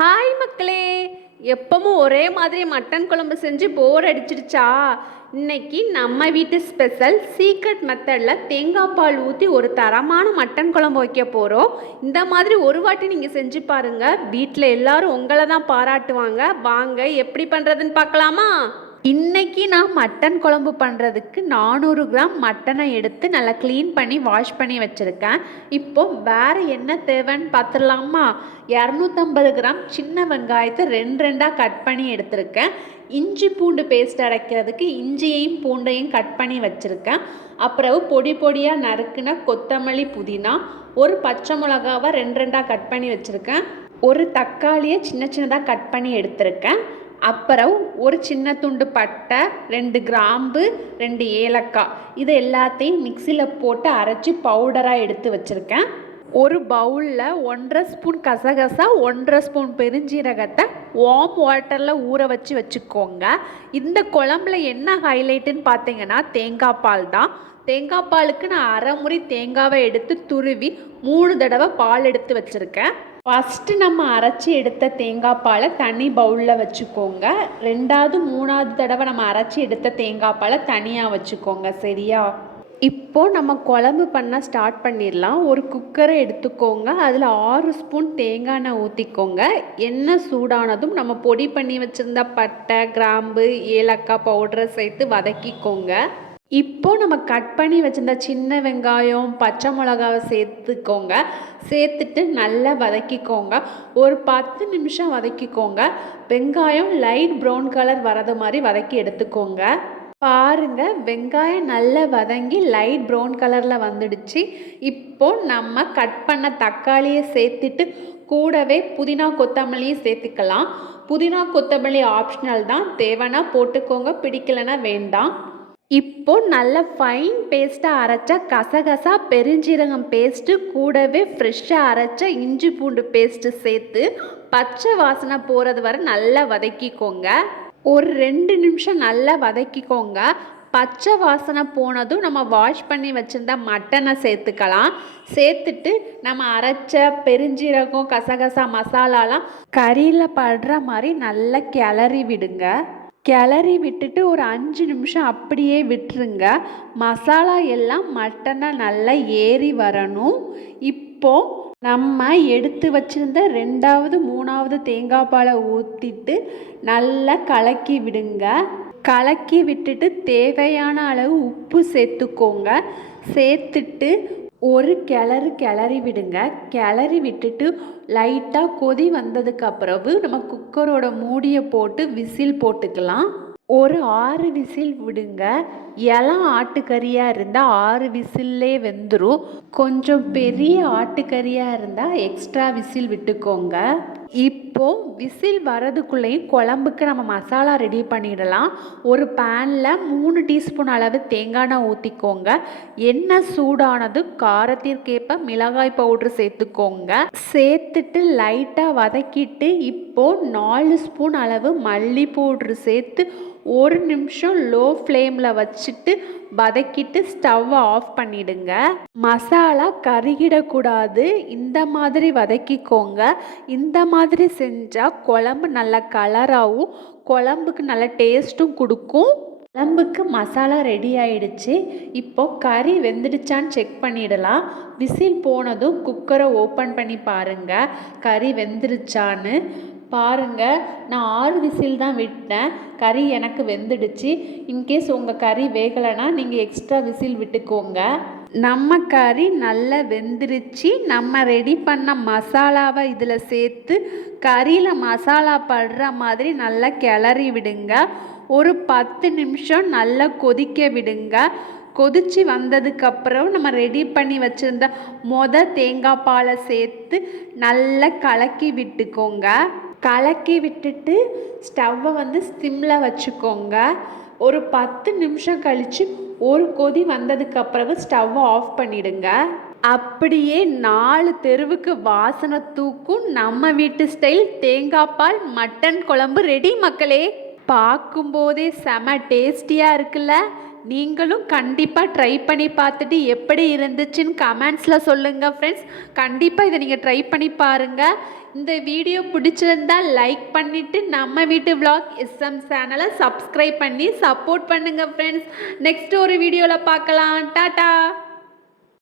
Hi மக்களே, எப்பவும் ஒரே மாதிரி மட்டன் குழம்பு செஞ்சு போர் அடிச்சிடுச்சா? இன்னைக்கு நம்ம வீட்டு ஸ்பெஷல் சீக்ரெட் மெத்தடில் தேங்காய் பால் ஊற்றி ஒரு தரமான மட்டன் குழம்பு வைக்க போகிறோம். இந்த மாதிரி ஒரு வாட்டி நீங்கள் செஞ்சு பாருங்கள், வீட்டில் எல்லாரும் உங்களை தான் பாராட்டுவாங்க. வாங்க எப்படி பண்ணுறதுன்னு பார்க்கலாமா? இன்றைக்கி நான் மட்டன் குழம்பு பண்ணுறதுக்கு 400 கிராம் மட்டனை எடுத்து நல்லா க்ளீன் பண்ணி வாஷ் பண்ணி வச்சுருக்கேன். இப்போது வேறு என்ன தேவைன்னு பார்த்துடலாமா? 250 கிராம் சின்ன வெங்காயத்தை ரெண்டாக கட் பண்ணி எடுத்திருக்கேன். இஞ்சி பூண்டு பேஸ்ட் அரைக்கிறதுக்கு இஞ்சியையும் பூண்டையும் கட் பண்ணி வச்சுருக்கேன். அப்புறம் பொடி பொடியாக நறுக்குன கொத்தமல்லி, புதினா, ஒரு பச்சை மிளகாவை ரெண்டாக கட் பண்ணி வச்சுருக்கேன். ஒரு தக்காளியை சின்னதாக கட் பண்ணி எடுத்திருக்கேன். அப்புறம் ஒரு சின்ன துண்டு பட்டை, 2 கிராம்பு, 2 ஏலக்காய், இது எல்லாத்தையும் மிக்சியில் போட்டு அரைச்சி பவுடராக எடுத்து வச்சுருக்கேன். ஒரு பவுலில் 1.5 ஸ்பூன் கசகசா, 1.5 ஸ்பூன் பெருஞ்சீரகத்தை வார்ம் வாட்டரில் ஊற வச்சுக்கோங்க. இந்த குழம்புல என்ன ஹைலைட்டுன்னு பார்த்தீங்கன்னா தேங்காய் பால் தான். தேங்காய் பாலுக்கு நான் அரை முறி தேங்காவை எடுத்து துருவி 3 தடவை பால் எடுத்து வச்சுருக்கேன். ஃபஸ்ட்டு நம்ம அரைச்சி எடுத்த தேங்காய் பாலை தனி பவுலில் வச்சுக்கோங்க. 2வது 3வது தடவை நம்ம அரைச்சி எடுத்த தேங்காய் பாலை தனியாக வச்சுக்கோங்க. சரியா? இப்போது நம்ம குழம்பு பண்ண ஸ்டார்ட் பண்ணிடலாம். ஒரு குக்கரை எடுத்துக்கோங்க. அதில் 6 ஸ்பூன் தேங்காய் எண்ணெய் ஊற்றிக்கோங்க. எண்ணெய் சூடானதும் நம்ம பொடி பண்ணி வச்சுருந்த பட்டை, கிராம்பு, ஏலக்காய் பவுடரை சேர்த்து வதக்கிக்கோங்க. இப்போது நம்ம கட் பண்ணி வச்சுருந்த சின்ன வெங்காயம், பச்சை மிளகாவை சேர்த்துக்கோங்க. சேர்த்துட்டு நல்லா வதக்கிக்கோங்க. ஒரு 10 நிமிஷம் வதக்கிக்கோங்க. வெங்காயம் லைட் ப்ரௌன் கலர் வரது மாதிரி வதக்கி எடுத்துக்கோங்க. பாருங்கள், வெங்காயம் நல்லா வதங்கி லைட் ப்ரௌன் கலரில் வந்துடுச்சு. இப்போது நம்ம கட் பண்ண தக்காளியை சேர்த்துட்டு கூடவே புதினா கொத்தமல்லியும் சேர்த்துக்கலாம். புதினா கொத்தமல்லி ஆப்ஷனல் தான், தேவைன்னா போட்டுக்கோங்க, பிடிக்கலைன்னா வேண்டாம். இப்போ நல்ல ஃபைன் பேஸ்ட்டாக அரைச்ச கசகசா பெருஞ்சீரகம் பேஸ்ட்டு கூடவே ஃப்ரெஷ்ஷாக அரைச்ச இஞ்சி பூண்டு பேஸ்ட்டு சேர்த்து பச்சை வாசனை போகிறது வரை நல்லா வதக்கிக்கோங்க. ஒரு 2 நிமிஷம் நல்லா வதக்கிக்கோங்க. பச்சை வாசனை போனதும் நம்ம வாஷ் பண்ணி வச்சுருந்த மட்டனை சேர்த்துக்கலாம். சேர்த்துட்டு நம்ம அரைச்ச பெருஞ்சீரகம் கசகசா மசாலாலாம் கறியில் படுற மாதிரி நல்லா கிளறி விடுங்க. கிளறி விட்டுட்டு ஒரு 5 நிமிஷம் அப்படியே விட்டுருங்க. மசாலா எல்லாம் மட்டனை நல்லா ஏறி வரணும். இப்போது நம்ம எடுத்து வச்சுருந்த 2வது 3வது தேங்காய் பாலை ஊற்றிட்டு நல்லா கலக்கி விடுங்க. கலக்கி விட்டுட்டு தேவையான அளவு உப்பு சேர்த்துக்கோங்க. சேர்த்துட்டு ஒரு கிளறி விடுங்க. கிளறி விட்டுட்டு லைட்டாக கொதி வந்ததுக்கு அப்புறவு நம்ம குக்கரோட மூடியை போட்டு விசில் போட்டுக்கலாம். ஒரு 6 விசில் விடுங்க. இளம் ஆட்டுக்கறியாக இருந்தால் 6 விசில்லே வெந்துடும். கொஞ்சம் பெரிய ஆட்டுக்கறியாக இருந்தால் எக்ஸ்ட்ரா விசில் விட்டுக்கோங்க. இப்போது விசில் வரதுக்குள்ளேயும் குழம்புக்கு நம்ம மசாலா ரெடி பண்ணிடலாம். ஒரு பேனில் 3 டீஸ்பூன் அளவு தேங்காய் எண்ணெய் ஊற்றிக்கோங்க. எண்ணெய் சூடானது காரத்திற்கேற்ப மிளகாய் பவுட்ரு சேர்த்துக்கோங்க. சேர்த்துட்டு லைட்டாக வதக்கிட்டு இப்போது 4 ஸ்பூன் அளவு மல்லி பவுட்ரு சேர்த்து 1 நிமிஷம் லோ ஃப்ளேமில் வச்சுட்டு வதக்கிட்டு ஸ்டவ்வை ஆஃப் பண்ணிடுங்க. மசாலா கருகிடக்கூடாது, இந்த மாதிரி வதக்கிக்கோங்க. இந்த மாதிரி செஞ்சால் குழம்பு நல்ல கலராகவும் குழம்புக்கு நல்ல டேஸ்ட்டும் கொடுக்கும். குழம்புக்கு மசாலா ரெடி ஆயிடுச்சு. இப்போ கறி வெந்துடுச்சான்னு செக் பண்ணிடலாம். விசில் போனதும் குக்கரை ஓப்பன் பண்ணி பாருங்கள், கறி வெந்துடுச்சான்னு பாருங்கள். நான் 6 விசில் தான் விட்டேன். கறி எனக்கு வெந்துடுச்சு. இன்கேஸ் உங்கள் கறி வேகலைன்னா நீங்கள் எக்ஸ்ட்ரா விசில் விட்டுக்கோங்க. நம்ம கறி நல்லா வெந்துருச்சு. நம்ம ரெடி பண்ண மசாலாவை இதில் சேர்த்து கறியில் மசாலா படுற மாதிரி நல்லா கிளறி விடுங்க. ஒரு 10 நிமிஷம் நல்லா கொதிக்க விடுங்க. கொதிச்சு வந்ததுக்கப்புறம் நம்ம ரெடி பண்ணி வச்சுருந்த தேங்காய் பாலை சேர்த்து நல்லா கலக்கி விட்டுக்கோங்க. கலக்கி விட்டுட்டு ஸ்டவ்வை ஸ்டிம்மில் வச்சுக்கோங்க. ஒரு 10 நிமிஷம் கழித்து ஒரு கொதி வந்ததுக்கப்புறம் ஸ்டவ்வை ஆஃப் பண்ணிடுங்க. அப்படியே 4 தெருவுக்கு வாசனை தூக்கும் நம்ம வீட்டு ஸ்டைல் தேங்காய் பால் மட்டன் குழம்பு ரெடி மக்களே. பார்க்கும்போதே செம டேஸ்டியாக இருக்குல்ல? நீங்களும் கண்டிப்பாக ட்ரை பண்ணி பார்த்துட்டு எப்படி இருந்துச்சுன்னு கமெண்ட்ஸில் சொல்லுங்கள் ஃப்ரெண்ட்ஸ். கண்டிப்பாக இதை நீங்கள் ட்ரை பண்ணி பாருங்கள். இந்த வீடியோ பிடிச்சிருந்தால் லைக் பண்ணிவிட்டு நம்ம வீட்டு விலாக் எஸ்எம் சேனலை சப்ஸ்கிரைப் பண்ணி சப்போர்ட் பண்ணுங்கள் ஃப்ரெண்ட்ஸ். நெக்ஸ்ட் ஒரு வீடியோவில் பார்க்கலாம். டாட்டா.